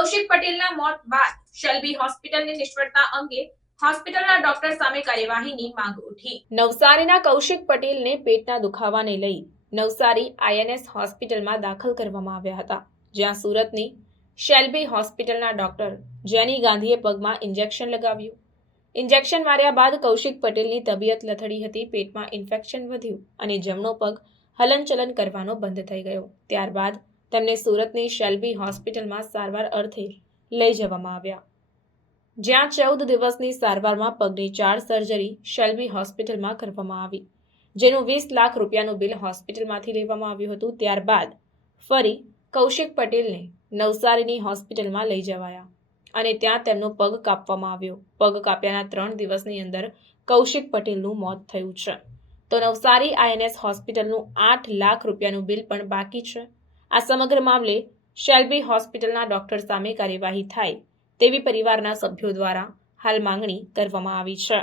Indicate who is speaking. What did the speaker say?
Speaker 1: દર્દીના મોત બાદ શેલ્બી હોસ્પિટલની નિષ્ફળતા અંગે હોસ્પિટલના ડોક્ટર સામે કાર્યવાહીની માંગ ઉઠી. નવસારીના કૌશિક પટેલને પેટના દુખાવાને લઈ નવસારી આઈએનએસ હોસ્પિટલમાં દાખલ કરવામાં આવ્યા હતા, જ્યાં સુરતની શેલ્બી હોસ્પિટલના ડોક્ટર જેની ગાંધીએ પગમાં ઇન્જેક્શન લગાવ્યું. ઇન્જેક્શન માર્યા બાદ કૌશિક પટેલની તબિયત લથડી હતી, પેટમાં ઇન્ફેક્શન વધ્યું અને જમણો પગ હલનચલન કરવાનો બંધ થઈ ગયો. ત્યારબાદ તેમને સુરતની શેલ્બી હોસ્પિટલમાં સારવાર અર્થે લઈ જવામાં આવ્યા. જ્યાં ચૌદ દિવસની સારવારમાં પગની ચાર સર્જરી શેલ્બી હોસ્પિટલમાં કરવામાં આવી, જેનું વીસ લાખ રૂપિયાનું બિલ હોસ્પિટલમાંથી લેવામાં આવ્યું હતું. ત્યારબાદ ફરી કૌશિક પટેલને નવસારીની હોસ્પિટલમાં લઈ જવાયા અને ત્યાં તેમનો પગ કાપવામાં આવ્યો. પગ કાપ્યાના ત્રણ દિવસની અંદર કૌશિક પટેલનું મોત થયું છે. તો નવસારી આઈએનએસ હોસ્પિટલનું આઠ લાખ રૂપિયાનું બિલ પણ બાકી છે. આ સમગ્ર મામલે શેલ્બી હોસ્પિટલના ડોક્ટર સામે કાર્યવાહી થાય તેવી પરિવારના સભ્યો દ્વારા હાલ માંગણી કરવામાં આવી છે.